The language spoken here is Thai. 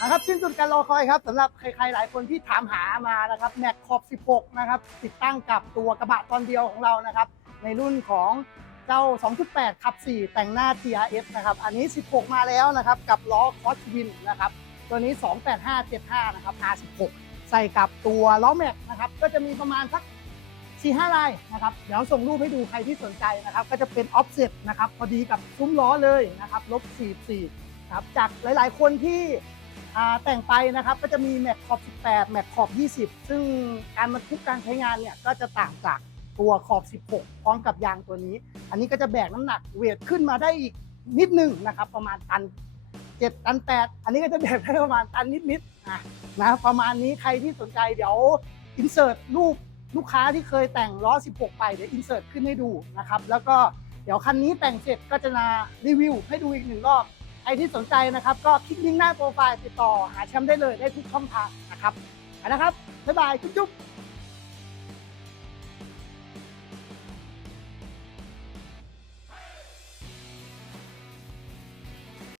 นะครับสิ้นสุดการรอคอยครับสำหรับใครๆหลายคนที่ถามหามานะครับแม็กขอบ16 นะครับ ติดตั้งกับตัวกระบะตอนเดียวของเรานะครับ ในรุ่นของเจ้า 2.8 ขับ 4 แต่งหน้า TRF นะครับ อันนี้ 16 มาแล้วนะครับ กับล้อคอสวินนะครับ ตัวนี้ 28575 นะครับ R16 ใส่กับตัวล้อแม็กนะครับ ก็จะมีประมาณสัก4 5ลายนะครับ เดี๋ยวส่งรูปให้ดูใครที่สนใจนะครับ ก็จะเป็นออฟเซ็ตนะครับ พอดีกับซุ้มล้อเลยนะครับลบ44นะครับจากหลายๆ คนที่ แต่งไปนะครับก็จะมีแม็กขอบ18 แม็กขอบ 20 ซึ่งการบรรทุกการใช้งานเนี่ยก็จะต่างจากตัวขอบ 16 พร้อมกับยางตัวนี้ อันนี้ก็จะแบกน้ำหนักเวทขึ้นมาได้อีกนิดหนึงนะครับ ประมาณตัน 7 ตัน 8 อันนี้ก็จะแบกได้ประมาณตันนิดๆอะนะประมาณนี้ใครที่สนใจเดี๋ยวอินเสิร์ตรูปลูกค้าที่เคยแต่งล้อ 16 ไปเดี๋ยวอินเสิร์ตขึ้นให้ดูนะครับแล้วก็เดี๋ยวคันนี้แต่งเสร็จก็จะมารีวิวให้ดูอีกหนึ่งรอบ รที่สนใจนะครับ ก็คลิกลิงก์หน้าโปรไฟล์ติดต่อหาแชมป์ได้เลยได้ทุกช่องทางนะครับนะครับบ๊ายบายจุ๊บ